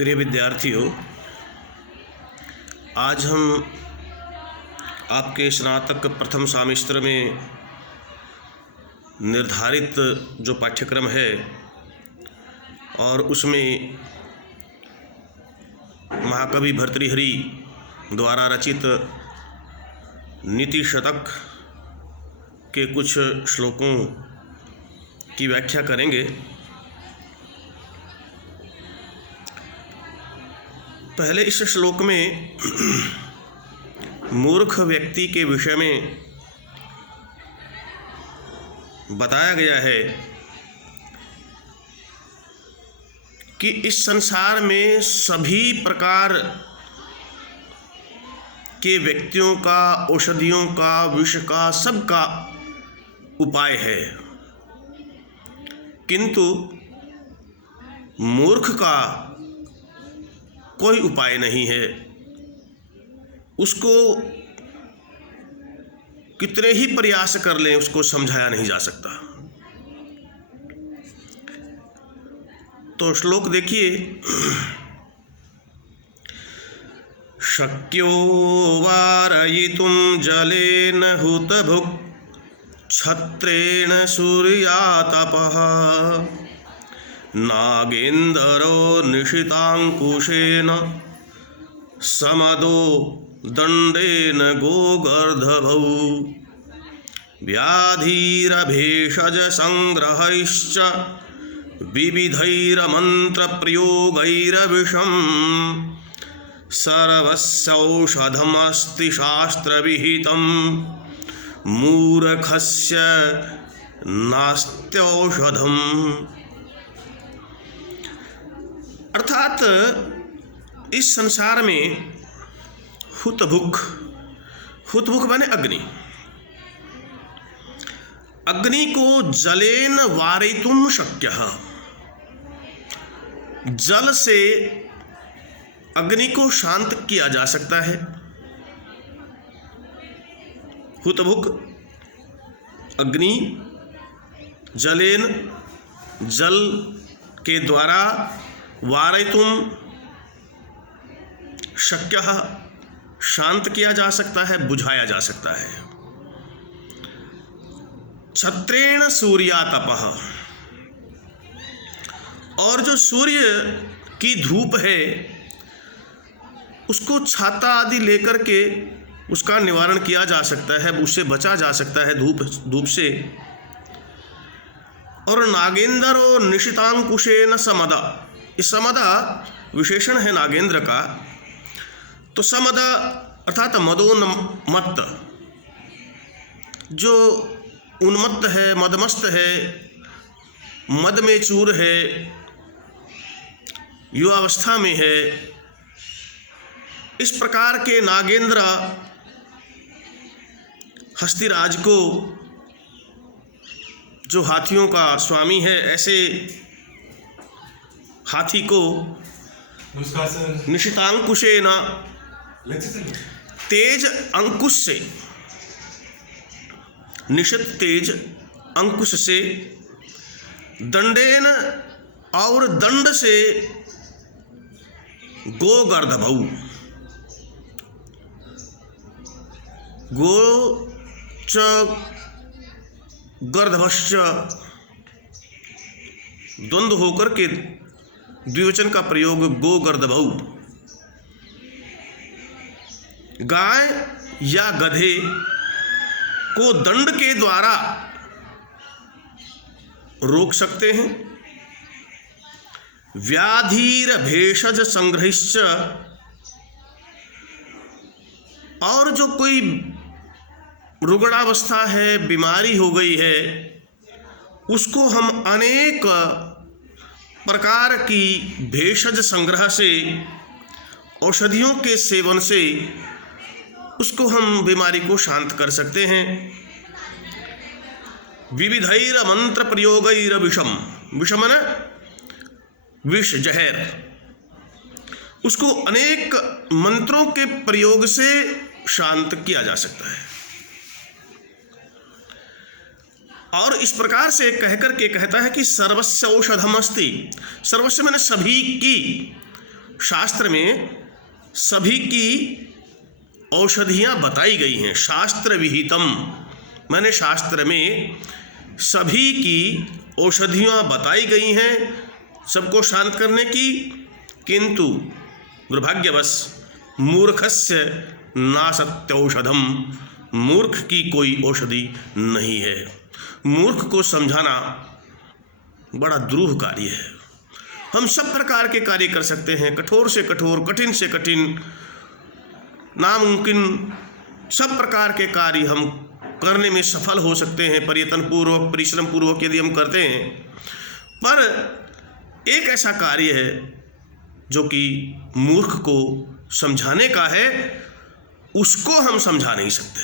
प्रिय विद्यार्थियों, आज हम आपके स्नातक प्रथम सेमेस्टर में निर्धारित जो पाठ्यक्रम है और उसमें महाकवि भर्तृहरि द्वारा रचित नीति शतक के कुछ श्लोकों की व्याख्या करेंगे। पहले इस श्लोक में मूर्ख व्यक्ति के विषय में बताया गया है कि इस संसार में सभी प्रकार के व्यक्तियों का, औषधियों का, विष का, सबका उपाय है, किंतु मूर्ख का कोई उपाय नहीं है। उसको कितने ही प्रयास कर लें, उसको समझाया नहीं जा सकता। तो श्लोक देखिए, शक्यो वारयितुं जलेन हुतभुक् छत्रेण सूर्यातपः नागेन्द्रो निशितांकुशेन समदो दंडेन गोगर्धभौ व्याधिरभेषज संग्रहैश्च विविधैर्मन्त्रप्रयोगैरविषम् सर्वस्यौषधमस्ति शास्त्रविहितं मूर्खस्य नास्त्यौषधम्। अर्थात इस संसार में हुतभुक माने अग्नि, अग्नि को जलेन वारयितुं शक्यः, जल से अग्नि को शांत किया जा सकता है। हुतभुक अग्नि, जलेन जल के द्वारा, वारयितुं शक्यः शांत किया जा सकता है, बुझाया जा सकता है। छत्रेण सूर्यातपः, और जो सूर्य की धूप है उसको छाता आदि लेकर के उसका निवारण किया जा सकता है, उससे बचा जा सकता है धूप से। और नागेन्द्रो निशितांकुशेन समदा, इस समदा विशेषण है नागेंद्र का। तो समद अर्थात मदोन्मत्त, जो उन्मत्त है, मदमस्त है, मद में चूर है, युवावस्था में है, इस प्रकार के नागेंद्र हस्तिराज को, जो हाथियों का स्वामी है, ऐसे हाथी को निशितांकुशेन, तेज अंकुश से, निशित तेज अंकुश से, दंडेन और दंड से, गोगर्धभौ, गो च गर्धभश्च, द्वंद्व होकर के द्विवचन का प्रयोग, गोगर्धभौ, गाय या गधे को दंड के द्वारा रोक सकते हैं। व्याधिर भेषज संग्रहिश्च, और जो कोई रुग्णावस्था है, बीमारी हो गई है, उसको हम अनेक प्रकार की भेषज संग्रह से, औषधियों के सेवन से उसको हम बीमारी को शांत कर सकते हैं। विविधैर मंत्र प्रयोगैर विषम, विषम न विष, जहर, उसको अनेक मंत्रों के प्रयोग से शांत किया जा सकता है। और इस प्रकार से कहकर के कहता है कि सर्वस्य औषधम अस्ति, सर्वस्य मैंने सभी की, शास्त्र में सभी की औषधियाँ बताई गई हैं। शास्त्र विहितम माने शास्त्र में सभी की औषधियाँ बताई गई हैं सबको शांत करने की, किंतु दुर्भाग्यवश मूर्खस्य नासत्यौषधम, मूर्ख की कोई औषधि नहीं है। मूर्ख को समझाना बड़ा दुरूह कार्य है। हम सब प्रकार के कार्य कर सकते हैं, कठोर से कठोर, कठिन से कठिन, नामुमकिन सब प्रकार के कार्य हम करने में सफल हो सकते हैं, प्रयत्न पूर्वक, परिश्रम पूर्वक यदि हम करते हैं। पर एक ऐसा कार्य है जो कि मूर्ख को समझाने का है, उसको हम समझा नहीं सकते।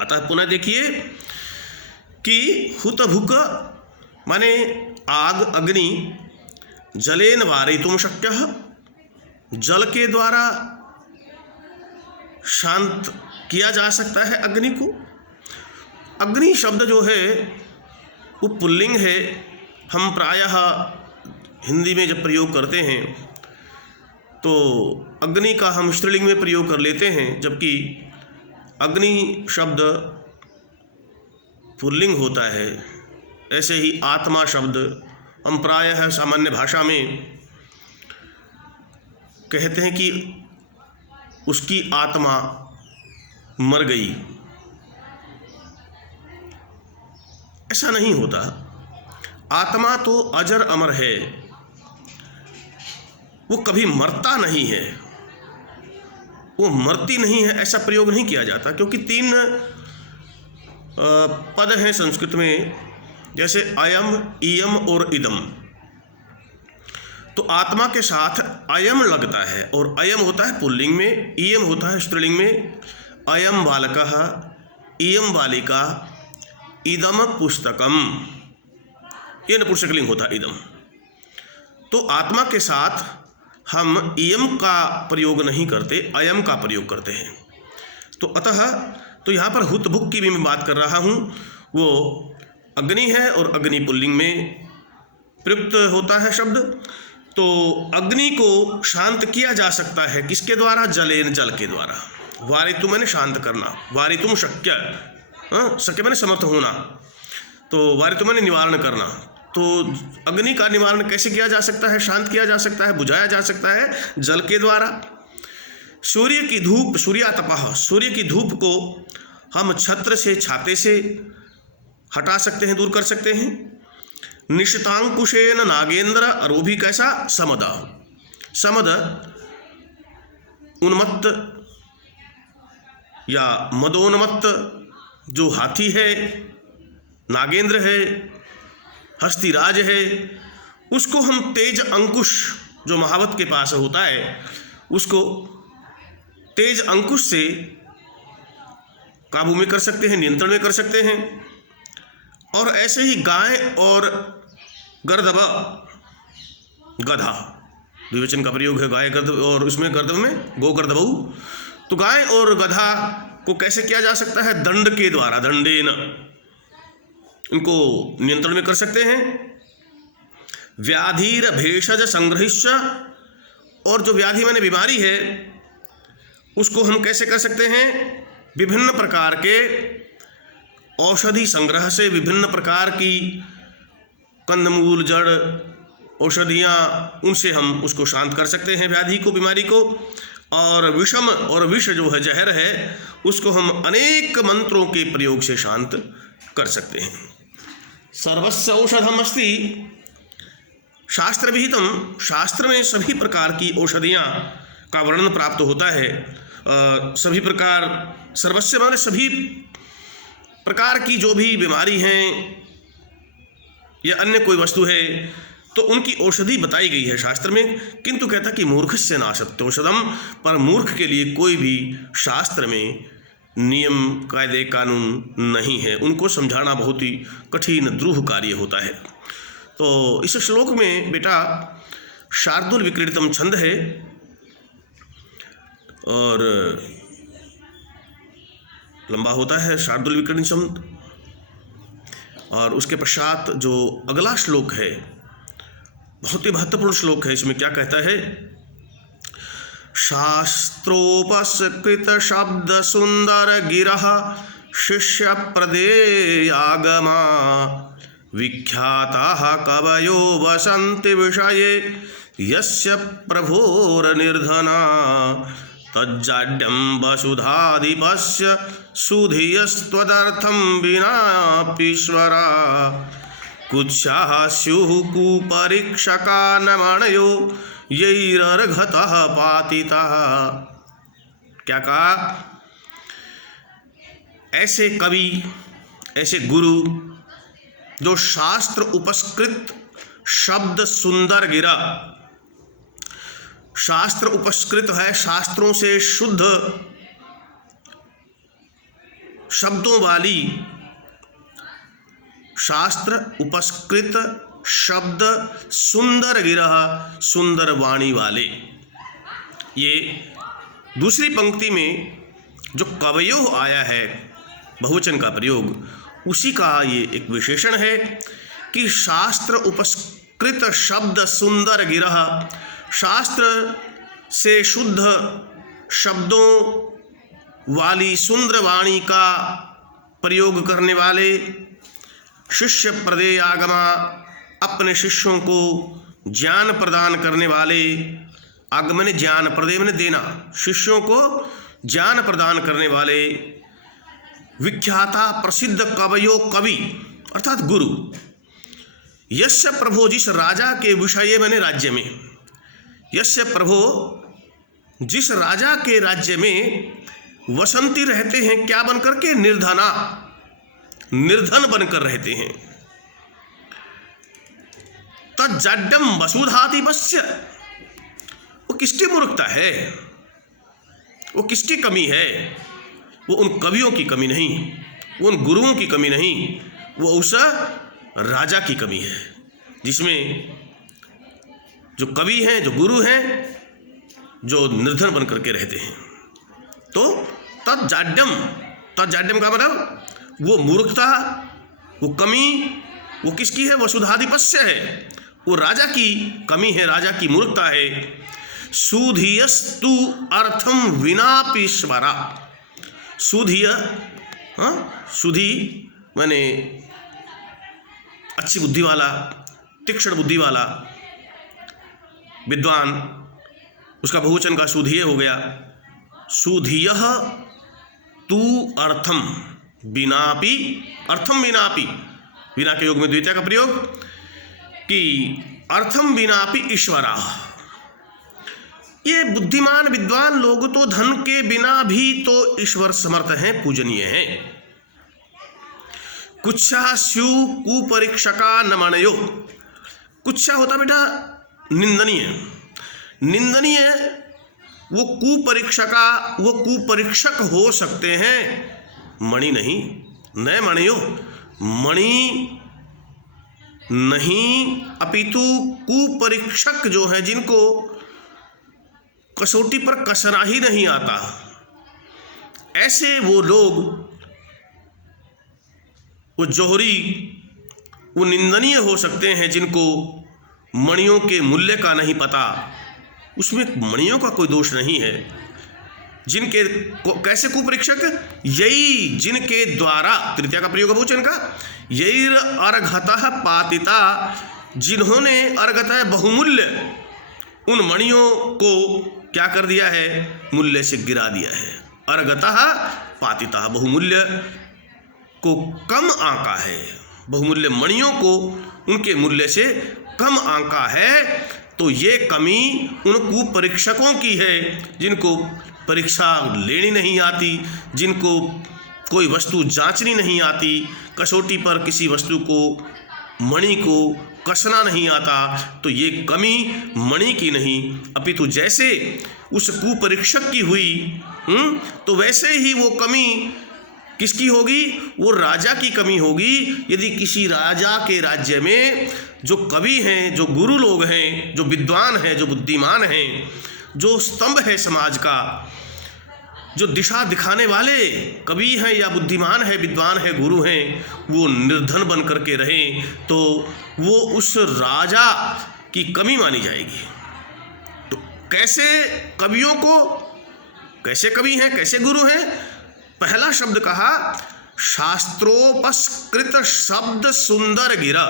अतः पुनः देखिए कि हुतभुक माने आग, अग्नि, जलेन वारयितुं शक्यः, जल के द्वारा शांत किया जा सकता है अग्नि को। अग्नि शब्द जो है वो पुल्लिंग है। हम प्रायः हिंदी में जब प्रयोग करते हैं तो अग्नि का हम स्त्रीलिंग में प्रयोग कर लेते हैं, जबकि अग्नि शब्द पुल्लिंग होता है। ऐसे ही आत्मा शब्द हम प्रायः सामान्य भाषा में कहते हैं कि उसकी आत्मा मर गई। ऐसा नहीं होता। आत्मा तो अजर अमर है, वो कभी मरता नहीं है, वो मरती नहीं है, ऐसा प्रयोग नहीं किया जाता। क्योंकि 3 पद हैं संस्कृत में, जैसे अयम, इयम और इदम। तो आत्मा के साथ अयम लगता है, और अयम होता है पुल्लिंग में, इयम होता है स्त्रीलिंग में। अयम बालकः, इयम बालिका, इदम पुस्तकम, ये नपुंसकलिंग होता है इदम। तो आत्मा के साथ हम इयम का प्रयोग नहीं करते, अयम का प्रयोग करते हैं। तो अतः तो यहाँ पर हुतभुक की भी मैं बात कर रहा हूँ, वो अग्नि है और अग्नि पुल्लिंग में प्रयुक्त होता है शब्द। तो अग्नि को शांत किया जा सकता है किसके द्वारा? जलेन, जल के द्वारा। वारितु मैंने शांत करना, वारितुम शक्य, शक्य मैंने समर्थ होना, तो वारितु मैंने निवारण करना। तो अग्नि का निवारण कैसे किया जा सकता है? शांत किया जा सकता है, बुझाया जा सकता है जल के द्वारा। सूर्य की धूप, सूर्यातपः, सूर्य की धूप को हम छत्र से, छाते से हटा सकते हैं, दूर कर सकते हैं। निशितांकुशेन नागेंद्र, और वो भी कैसा? समद। समद उन्मत्त या मदोन्मत्त जो हाथी है, नागेंद्र है, हस्तिराज है, उसको हम तेज अंकुश जो महावत के पास होता है, उसको तेज अंकुश से काबू में कर सकते हैं, नियंत्रण में कर सकते हैं। और ऐसे ही गाय और गर्दभ, गधा, द्विवचन का प्रयोग है गाय गर्दभ, और उसमें गर्दभ में गो गर्दभऊ। तो गाय और गधा को कैसे किया जा सकता है? दंड के द्वारा, दंडेन, इनको नियंत्रण में कर सकते हैं। व्याधिर भेषज संग्रहिष्य, और जो व्याधि माने बीमारी है उसको हम कैसे कर सकते हैं? विभिन्न प्रकार के औषधि संग्रह से, विभिन्न प्रकार की कंदमूल, जड़ औषधियाँ, उनसे हम उसको शांत कर सकते हैं व्याधि को, बीमारी को। और विषम और विष जो है, जहर है, उसको हम अनेक मंत्रों के प्रयोग से शांत कर सकते हैं। सर्वस्य औषधम अस्ति, शास्त्र विहितम, शास्त्र में सभी प्रकार की औषधियाँ का वर्णन प्राप्त होता है। सभी प्रकार, सर्वस्य माने सभी प्रकार की जो भी बीमारी हैं या अन्य कोई वस्तु है, तो उनकी औषधि बताई गई है शास्त्र में। किंतु कहता कि मूर्खस्य नाशत्य औषधम, पर मूर्ख के लिए कोई भी शास्त्र में नियम, कायदे, कानून नहीं है। उनको समझाना बहुत ही कठिन, द्रूह कार्य होता है। तो इस श्लोक में बेटा शार्दूल विक्रीडितम छंद है, और लंबा होता है शार्दूल विक्रीडित छंद। और उसके पश्चात जो अगला श्लोक है बहुत ही महत्वपूर्ण श्लोक है। इसमें क्या कहता है? शास्त्रोपस्कृत शब्द सुंदर गिरः शिष्य प्रदेयागमा विख्याताः कवयो वसन्ति विषये यस्य प्रभोर्निर्धना तज्जाड्यं वसुधाधिपस्य सुधियस्त्वदर्थं विनापीश्वरा कुत्साः स्युः कुपरीक्षका न मणयो यैरर्घतः पातितः। क्या कहा? ऐसे कवि, ऐसे गुरु जो शास्त्र उपस्कृत शब्द सुंदर गिरा, शास्त्र उपस्कृत है, शास्त्रों से शुद्ध शब्दों वाली, शास्त्र उपस्कृत शब्द सुंदर गिरह, सुंदर वाणी वाले। ये दूसरी पंक्ति में जो कवयो आया है बहुवचन का प्रयोग, उसी का ये एक विशेषण है कि शास्त्र उपस्कृत शब्द सुंदर गिरह, शास्त्र से शुद्ध शब्दों वाली सुंदर वाणी का प्रयोग करने वाले, शिष्य प्रदेय आगमा, अपने शिष्यों को ज्ञान प्रदान करने वाले, आगमन ज्ञान, प्रदेय मैंने देना, शिष्यों को ज्ञान प्रदान करने वाले, विख्याता प्रसिद्ध कवयो, कवि अर्थात गुरु, यस्य प्रभो, जिस राजा के विषय मैंने राज्य में, यस्य प्रभो, जिस राजा के राज्य में वसंती रहते हैं, क्या बनकर के? निर्धना, निर्धन बनकर रहते हैं। तज्जाड्यम वसुधाधिपस्य, वो किसकी मूर्खता है, वो किसकी कमी है? वो उन कवियों की कमी नहीं, वो उन गुरुओं की कमी नहीं, वो उस राजा की कमी है, जिसमें जो कवि हैं, जो गुरु हैं, जो निर्धन बन करके रहते हैं। तो तज्जाड्यम, तज्जाड्यम का मतलब वो मूर्खता, वो कमी, वो किसकी है? वसुधाधिपस्य है, वो राजा की कमी है, राजा की मूर्खता है। सुधियस्तु अर्थम विनापीश्वरा, सुधिय, सुधी माने अच्छी बुद्धि वाला, तीक्ष्ण बुद्धि वाला, विद्वान, उसका बहुवचन का सुधिय हो गया। सुधियः तु अर्थम विनापि, अर्थम विनापि, बिना के योग में द्वितीय का प्रयोग, कि अर्थम विनापि ईश्वरा, ये बुद्धिमान विद्वान लोग तो धन के बिना भी तो ईश्वर समर्थ हैं, पूजनीय हैं। कुत्सा स्यु कुपरीक्षका न मणयो, कुत्सा होता बेटा निंदनीय, निंदनीय, वो कुपरीक्षका, वो कुपरीक्षक हो सकते हैं, मणि नहीं, न मणियो, मणि नहीं, अपितु कुपरीक्षक जो है, जिनको कसौटी पर कसना ही नहीं आता, ऐसे वो लोग, वो जोहरी, वो निंदनीय हो सकते हैं, जिनको मणियों के मूल्य का नहीं पता। उसमें मणियों का कोई दोष नहीं है। जिनके कैसे कुपरीक्षक? यही जिनके द्वारा, तृतीया का प्रयोग बहुवचन का, यही अर्घतः पातिता, जिन्होंने अर्घतः बहुमूल्य उन मणियों को क्या कर दिया है? मूल्य से गिरा दिया है। अर्घतः पातिता, बहुमूल्य को कम आंका है, बहुमूल्य मणियों को उनके मूल्य से कम आंका है। तो ये कमी उन कुपरीक्षकों की है, जिनको परीक्षा लेनी नहीं आती, जिनको कोई वस्तु जांचनी नहीं आती, कसौटी पर किसी वस्तु को, मणि को कसना नहीं आता। तो ये कमी मणि की नहीं, अपितु जैसे उस कुपरीक्षक की हुई, तो वैसे ही वो कमी किसकी होगी? वो राजा की कमी होगी। यदि किसी राजा के राज्य में जो कवि हैं, जो गुरु लोग हैं, जो विद्वान हैं, जो बुद्धिमान हैं, जो स्तंभ है समाज का, जो दिशा दिखाने वाले कवि हैं या बुद्धिमान है, विद्वान है, गुरु हैं, वो निर्धन बन करके रहें, तो वो उस राजा की कमी मानी जाएगी। तो कैसे कवियों को, कैसे कवि हैं, कैसे गुरु हैं? पहला शब्द कहा शास्त्रोपस्कृत शब्द सुंदर गिरा,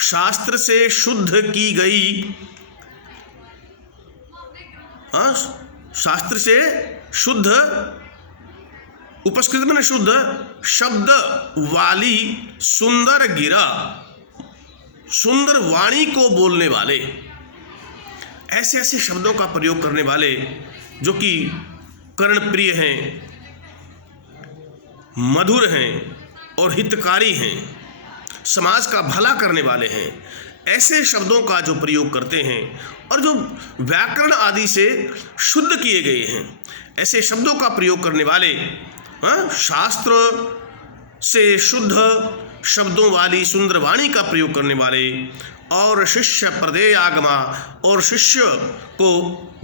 शास्त्र से शुद्ध की गई, शास्त्र से शुद्ध, उपस्कृत में शुद्ध शब्द वाली सुंदर गिरा, सुंदर वाणी को बोलने वाले, ऐसे ऐसे शब्दों का प्रयोग करने वाले जो कि कर्णप्रिय हैं, मधुर हैं और हितकारी हैं, समाज का भला करने वाले हैं, ऐसे शब्दों का जो प्रयोग करते हैं और जो व्याकरण आदि से शुद्ध किए गए हैं, ऐसे शब्दों का प्रयोग करने वाले, शास्त्र से शुद्ध शब्दों वाली सुंदर वाणी का प्रयोग करने वाले, और शिष्य प्रदेय आगमा, और शिष्य को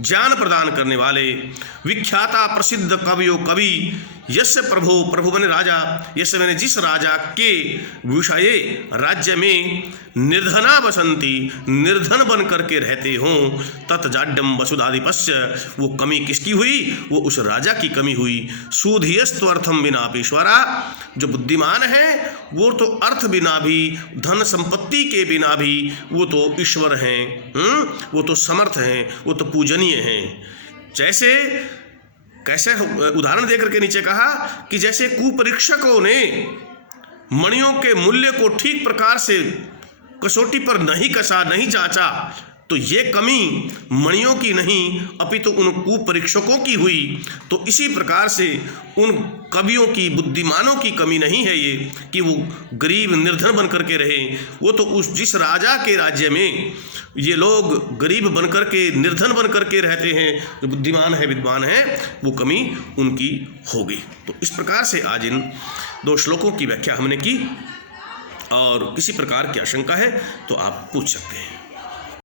ज्ञान प्रदान करने वाले, विख्याता प्रसिद्ध कवियों कवि, यस्य प्रभु, प्रभु बने राजा, यस्य मैंने जिस राजा के विषय राज्य में निर्धना बसंती, निर्धन बन करके रहते हों, तत्जाड्यम वसुधाधिपस्य, वो कमी किसकी हुई? वो उस राजा की कमी हुई। सुधियस्त्वर्थम विनापीश्वरा, जो बुद्धिमान है वो तो अर्थ बिना भी, धन संपत्ति के बिना भी वो तो ईश्वर हैं, वो तो समर्थ हैं, वो तो पूजनीय हैं। जैसे कैसे उदाहरण देकर के नीचे कहा कि जैसे कुपरीक्षकों ने मणियों के मूल्य को ठीक प्रकार से कसौटी पर नहीं कसा, नहीं जांचा, तो ये कमी मणियों की नहीं अपितु उन कुपरीक्षकों की हुई। तो इसी प्रकार से उन कवियों की, बुद्धिमानों की कमी नहीं है ये कि वो गरीब निर्धन बन करके रहे। वो तो उस जिस राजा के राज्य में ये लोग गरीब बन करके, निर्धन बन करके रहते हैं, जो बुद्धिमान है, विद्वान है, वो कमी उनकी होगी। तो इस प्रकार से आज इन 2 श्लोकों की व्याख्या हमने की, और किसी प्रकार की आशंका है तो आप पूछ सकते हैं।